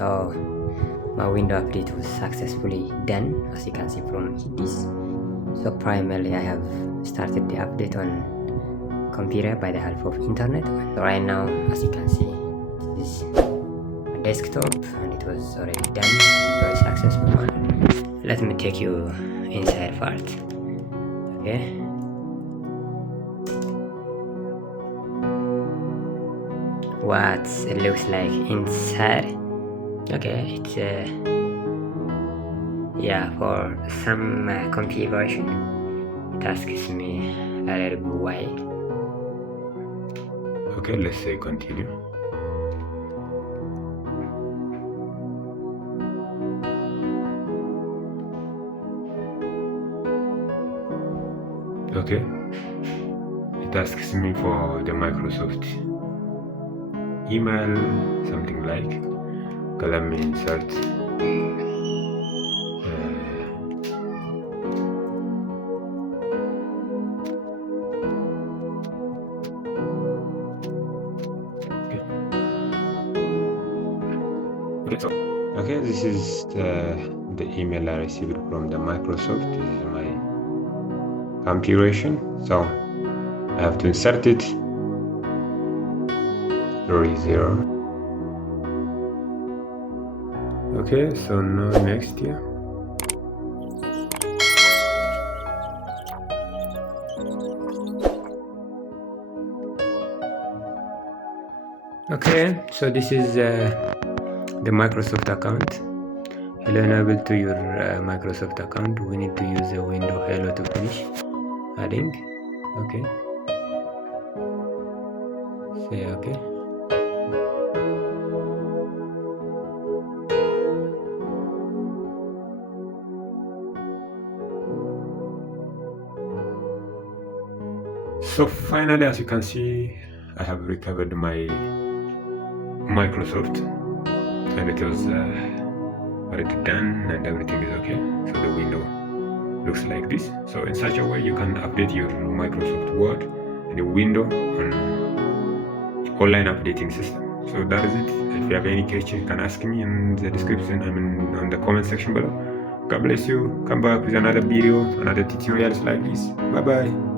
So my window update was successfully done, as you can see from this. So primarily I have started the update on computer by the help of internet. So right now, as you can see, this is a desktop and it was already done, very successful one. Let me take you inside part. Okay, what it looks like inside. Okay, it's yeah, for some configuration it asks me a little bit why. Okay, let's say continue. Okay, it asks me for the Microsoft email, something like. Okay, let me insert okay, this is the email I received from the Microsoft. This is my configuration, so I have to insert it. 30. Okay, so now next here. Okay, so this is the Microsoft account. Hello, enable to your Microsoft account. We need to use the window hello to finish adding. Okay, say okay. So finally, as you can see, I have recovered my Microsoft and it was already done and everything is okay. So the window looks like this. So in such a way you can update your Microsoft Word and the window on online updating system. So that is it. If you have any question, you can ask me in the description, on the comment section below. God bless you. Come back with another video, another tutorials like this. Bye bye.